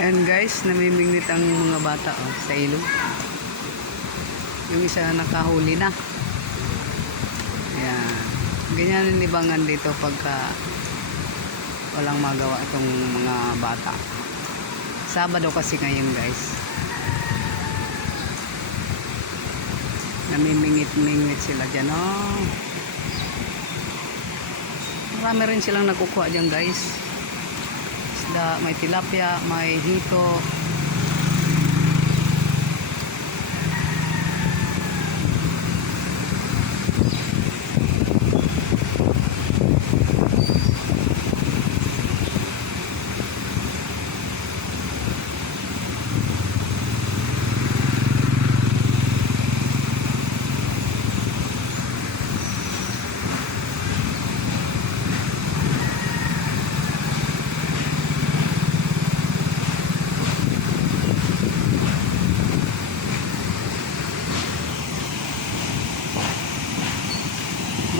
Ayan guys, namimingwit ang mga bata oh, sa ilog. Yung isa nakahuli na. Ayan. Ganyan ang libangan dito pagka walang magawa itong mga bata. Sabado kasi ngayon guys. Namimingit-mingwit sila dyan oh. Marami rin silang nakukuha dyan guys isda, may tilapia, may hito.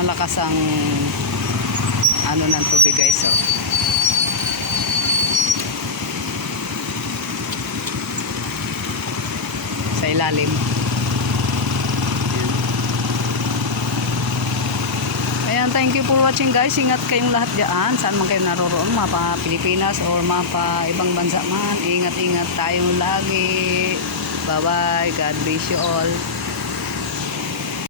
Malakas ang ano ng tubig guys oh. Sa ilalim. Ayan, thank you for watching guys. Ingat kayong lahat dyan. Saan man kayo naroroon, mga pa Pilipinas or mga pa ibang bansa man. Ingat-ingat tayo lagi. Bye-bye. God bless you all.